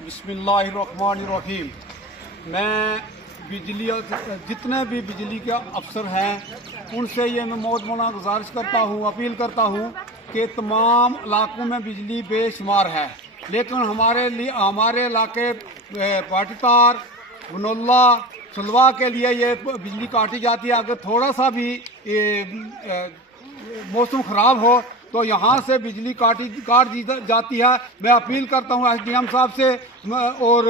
बिस्मिल्लाहिर्रहमानिर्रहीम। मैं जितने भी बिजली के अफसर हैं उनसे ये मैं बहुत मना गुजारिश करता हूँ, अपील करता हूँ कि तमाम इलाकों में बिजली बेशुमार है, लेकिन हमारे इलाके पाटीतार, बनोला, सलवा के लिए ये बिजली काटी जाती है। अगर थोड़ा सा भी मौसम ख़राब हो तो यहाँ से बिजली काट दी जाती है। मैं अपील करता हूँ SDM साहब से और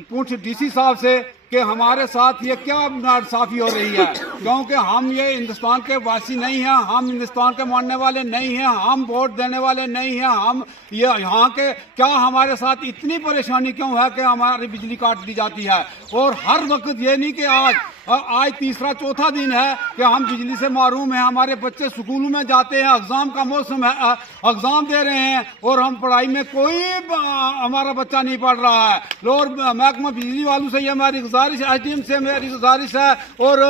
पुंछ DC साहब से कि हमारे साथ ये क्या नाइंसाफ़ी हो रही है, क्योंकि हम ये हिंदुस्तान के वासी नहीं हैं, हम हिंदुस्तान के मानने वाले नहीं हैं, हम वोट देने वाले नहीं हैं। हम ये यहाँ के क्या हमारे साथ इतनी परेशानी क्यों है कि हमारी बिजली काट दी जाती है। और हर वक्त ये नहीं कि आज तीसरा चौथा दिन है कि हम बिजली से महरूम हैं। हमारे बच्चे स्कूलों में जाते हैं, एग्ज़ाम का मौसम है, एग्ज़ाम दे रहे हैं और हम पढ़ाई में कोई हमारा बच्चा नहीं पढ़ रहा है। और महकमा बिजली वालों से ये हमारी गुजारिश, SDM से मेरी गुजारिश है और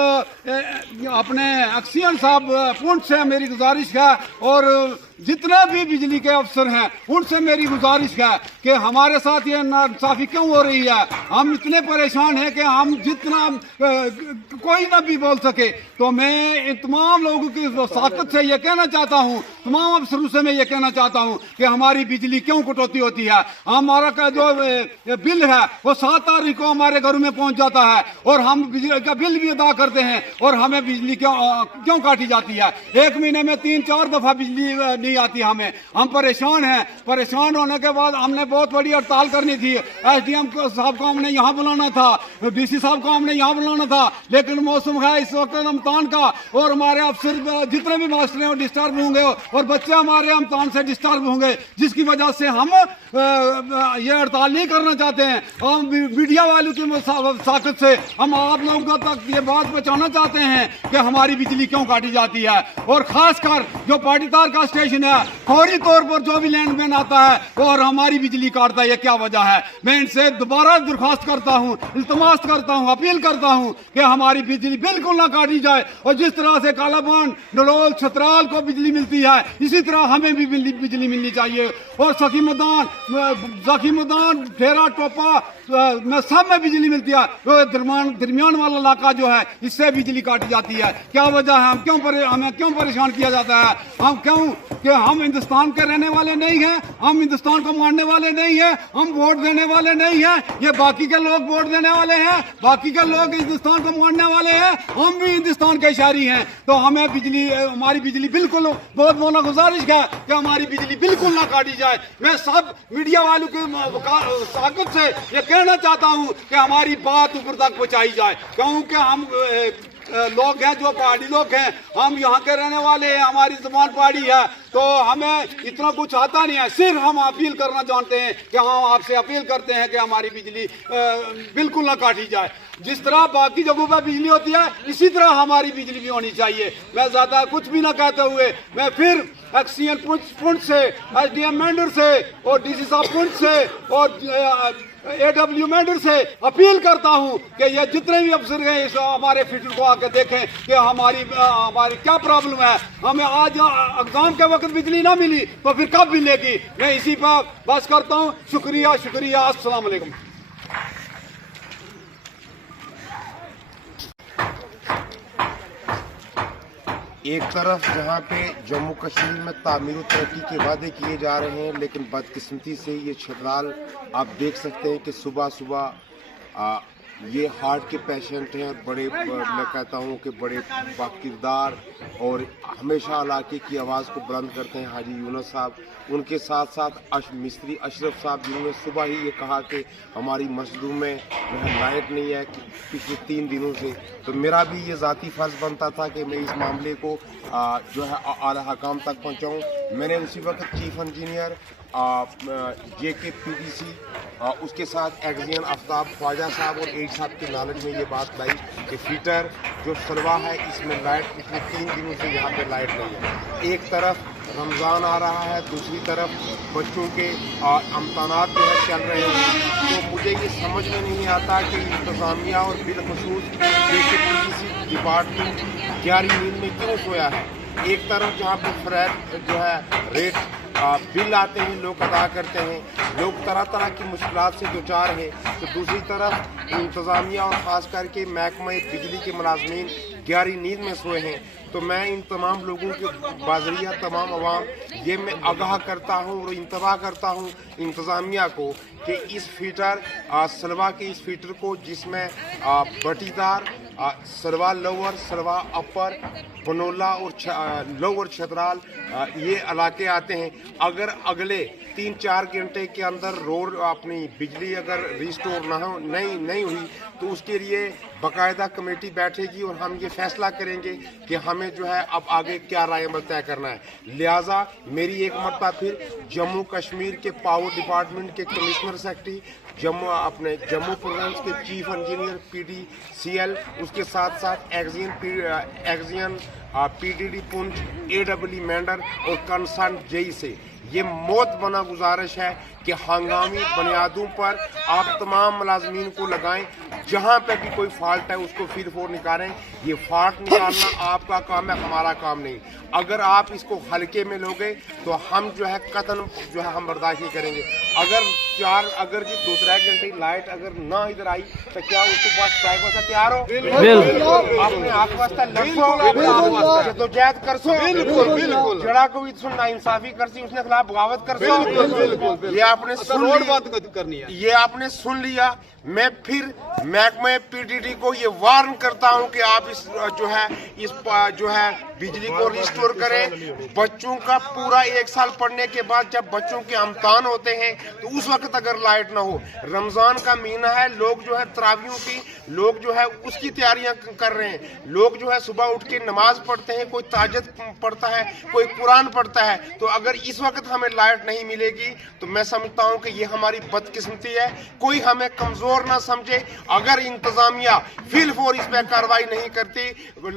अपने एक्सीएन साहब पुंछ से मेरी गुजारिश है और जितने भी बिजली के अफसर हैं उनसे मेरी गुजारिश है कि हमारे साथ ये नाइंसाफ़ी क्यों हो रही है। हम इतने परेशान हैं कि हम जितना कोई ना भी बोल सके। तो मैं इन तमाम लोगों की साकत से ये कहना चाहता हूँ, तमाम अफसरों से मैं ये कहना चाहता हूँ कि हमारी बिजली क्यों कटौती होती है। हमारा का जो बिल है वो 7 तारीख को हमारे घरों में पहुँच जाता है और हम बिजली का बिल भी अदा करते हैं और हमें बिजली क्यों काटी जाती है। एक महीने में 3-4 दफ़ा बिजली नहीं आती हमें। हम परेशान हैं। परेशान होने के बाद हमने बहुत बड़ी हड़ताल करनी थी। SDM साहब को हमने यहाँ बुलाना था, DC साहब को हमने यहाँ बुलाना था, लेकिन मौसम है इस वक्त रमजान का और हमारे अफसर जितने भी मास्टर हैं वो डिस्टर्ब होंगे और बच्चे हमारे रमजान से डिस्टर्ब होंगे, जिसकी वजह से हम ये हड़ताल नहीं करना चाहते हैं। हम मीडिया वालों की साकत से हम आप लोगों तक ये बात पहुँचाना चाहते हैं कि हमारी बिजली क्यों काटी जाती है। और खासकर जो पाटीतार का स्टेशन है, फौरी तौर पर जो भी लैंडमैन आता है और हमारी बिजली काटता है, ये क्या वजह है। मैं इनसे दोबारा दरख्वास्त करता हूँ, इल्तमास करता हूँ, अपील करता हूँ कि हमारी बिजली बिल्कुल ना काटी जाए और जिस तरह से कालाबान, नड़ोल, छतराल को बिजली मिलती है इसी तरह हमें भी बिजली मिलनी चाहिए। और सखी मैदान, फेरा, टोपा में सब में बिजली मिलती है। तो दरमियान वाला इलाका जो है इससे बिजली काटी जाती है। क्या वजह है, हमें क्यों परेशान किया जाता है। हम हिंदुस्तान के रहने वाले नहीं हैं, हम हिंदुस्तान को मानने वाले नहीं हैं, हम वोट देने वाले नहीं हैं। ये बाकी के लोग वोट देने वाले हैं, बाकी के लोग हिंदुस्तान को मानने वाले हैं, हम भी हिंदुस्तान के शहरी हैं। तो हमें हमारी बिजली बिल्कुल बहुत मौला गुजारिश है कि हमारी बिजली बिल्कुल ना काटी जाए। मैं सब मीडिया वालों की ताकत से ये कहना चाहता हूँ कि हमारी बात ऊपर तक पहुँचाई जाए, क्योंकि हम लोग हैं जो पहाड़ी लोग हैं, हम यहाँ के रहने वाले हैं, हमारी ज़बान पहाड़ी है, तो हमें इतना कुछ आता नहीं है। सिर्फ हम अपील करना जानते हैं कि हम आपसे अपील करते हैं कि हमारी बिजली बिल्कुल ना काटी जाए। जिस तरह बाकी जगहों पर बिजली होती है इसी तरह हमारी बिजली भी होनी चाहिए। मैं ज़्यादा कुछ भी ना कहते हुए मैं फिर एक्सीएन पुंछ से, SDM मेंढर से और DC साहब पुंछ से और AW मेंढर से अपील करता हूँ कि ये जितने भी अफसर हैं इस हमारे फील्ड को आकर देखें कि हमारी क्या प्रॉब्लम है। हमें आज एग्जाम के वक्त बिजली ना मिली तो फिर कब मिलेगी। मैं इसी पर बस करता हूँ। शुक्रिया। अस्सलाम वालेकुम। एक तरफ जहाँ पे जम्मू कश्मीर में तामीर और तरक्की के वादे किए जा रहे हैं, लेकिन बदकिस्मती से ये छतराल आप देख सकते हैं कि सुबह सुबह ये हार्ट के पेशेंट हैं, बड़े मैं कहता हूँ कि बड़े बाकिरदार और हमेशा इलाके की आवाज़ को बुलंद करते हैं हाजी यूनुस साहब। उनके साथ साथ मिस्त्री अशरफ साहब, जिन्होंने सुबह ही ये कहा कि हमारी मस्जिदों में जो है लाइट नहीं है पिछले 3 दिनों से। तो मेरा भी ये ज़ाती फ़र्ज़ बनता था कि मैं इस मामले को जो है आला हकाम तक पहुँचाऊँ। मैंने उसी वक्त चीफ इंजीनियर JKPDC उसके साथ एक्जियन आफ्ताब ख्वाजा साहब और एड साहब के नॉलेज में ये बात लाई कि फीटर जो सलवा है इसमें लाइट पिछले 3 दिनों से यहाँ पे लाइट नहीं है। एक तरफ रमज़ान आ रहा है, दूसरी तरफ बच्चों के इम्तहानात जो है चल रहे हैं। तो मुझे ये समझ में नहीं आता कि इंतज़ामिया और बिलखसूस देखिए पीडीसी डिपार्टमेंट गहरी नींद में क्यों सोया है। एक तरफ जहाँ पे फ्लैट जो है रेट बिल आते हैं, लोग अदा करते हैं, लोग तरह तरह की मुश्किलात से दोचार हैं, तो दूसरी तरफ इंतज़ामिया और ख़ास करके महकमा बिजली के मुलाजमीन गहरी नींद में सोए हैं। तो मैं इन तमाम लोगों के बाज़रिया तमाम अवाम ये मैं आगाह करता हूँ और इंतबाह करता हूँ इंतज़ामिया को कि इस फीटर सलवा के इस फीटर को जिसमें बटीदार सलवा लोअर, सलवा अपर, बनोला और लोअर छतराल ये इलाके आते हैं, अगर अगले 3-4 घंटे के अंदर रोड अपनी बिजली अगर रिस्टोर नहीं हुई तो उसके लिए बाकायदा कमेटी बैठेगी और हम ये फैसला करेंगे कि हमें जो है अब आगे क्या राय अमल तय करना है। लिहाजा मेरी एक मरतबा फिर जम्मू कश्मीर के पावर डिपार्टमेंट के कमिश्नर सेक्रेटरी, जम्मू प्रोविंस के चीफ इंजीनियर PDCL, उसके साथ साथ एक्जियन PDD पुंछ, AEE मेंढर और कंसर्न JE से ये मौत बना गुजारिश है कि हंगामी बुनियादों पर आप तमाम मुलाजमीन को लगाएं, जहां पे भी कोई फॉल्ट है उसको फिर फोर निकालें। ये फॉल्ट निकालना आपका काम है, हमारा काम नहीं। अगर आप इसको हल्के में लोगे तो हम जो है कतन जो है हम बर्दाश्त नहीं करेंगे। अगर जी 2-3 घंटे लाइट अगर ना इधर आई तो क्या उसको पास स्ट्राइक वास्ते तैयार हो? बिल्कुल। अपने हक वास्ते लड़ो, जदोजहद करसो, बिल्कुल। जड़ा को भी सुनना इंसाफी करसी, उसने खिलाफ बगावत करसो। ये आपने सुन लिया। मैं फिर महकमे PDD को ये वार्न करता हूं कि आप इस जो है बिजली को रिस्टोर करें। बच्चों का पूरा 1 साल पढ़ने के बाद जब बच्चों के इम्तिहान होते हैं तो उस वक्त अगर लाइट ना हो, रमजान का महीना है, लोग जो है तरावियों की लोग जो है उसकी तैयारियां कर रहे हैं, लोग जो है सुबह उठ के नमाज पढ़ते हैं, कोई ताजद पढ़ता है, कोई कुरान पढ़ता है। तो अगर इस वक्त हमें लाइट नहीं मिलेगी तो मैं समझता हूं कि ये हमारी बदकिस्मती है। कोई हमें कमजोर ना समझे। अगर इंतजामिया फिलफौर इस पर कार्रवाई नहीं करती,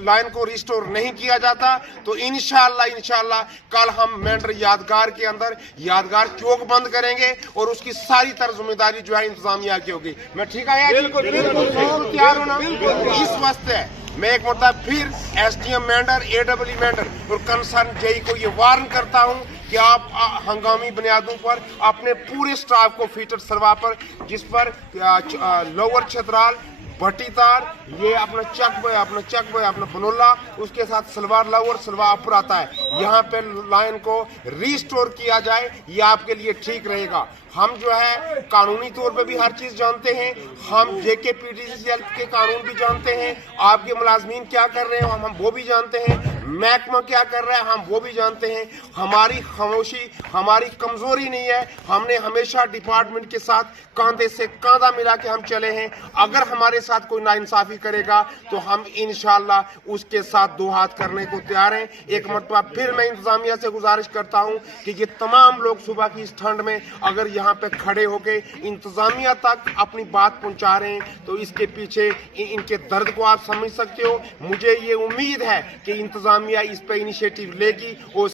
लाइन को रिस्टोर नहीं किया जाता, तो इंशाअल्लाह कल हम मेंढर यादगार के अंदर यादगार चौक बंद करेंगे और उसकी सारी तरह जिम्मेदारी जो है इंतजामिया की होगी। मैं ठीक है? बिल्कुल तैयार हो ना? इस वास्ते मैं एक मरतबा फिर SDM मेंढर, AEE मेंढर और कंसर्न JE को ये वार्न करता हूं कि आप हंगामी बुनियादों पर अपने पूरे स्टाफ को फीटर सरवा पर, जिस पर लोअर छतराल, बटीदार, ये अपना बनोला, उसके साथ सलवार लोअर, सलवार अपर आता है, यहाँ पे लाइन को रिस्टोर किया जाए। ये आपके लिए ठीक रहेगा। हम जो है कानूनी तौर पे भी हर चीज़ जानते हैं, हम JKPDCL के कानून भी जानते हैं, आपके मुलाजमीन क्या कर रहे हैं हम वो भी जानते हैं, महकमा क्या कर रहा है हम वो भी जानते हैं। हमारी खामोशी हमारी कमजोरी नहीं है। हमने हमेशा डिपार्टमेंट के साथ कांधे से कांधा मिला के हम चले हैं। अगर हमारे साथ कोई नाइंसाफी करेगा तो हम इंशाअल्लाह उसके साथ 2 हाथ करने को तैयार हैं। एक मरतबा फिर मैं इंतजामिया से गुजारिश करता हूं कि ये तमाम लोग सुबह की इस ठंड में अगर यहाँ पे खड़े होके इंतजामिया तक अपनी बात पहुंचा रहे हैं तो इसके पीछे इनके दर्द को आप समझ सकते हो। मुझे ये उम्मीद है कि इंतजामिया इस पे इनिशिएटिव लेगी और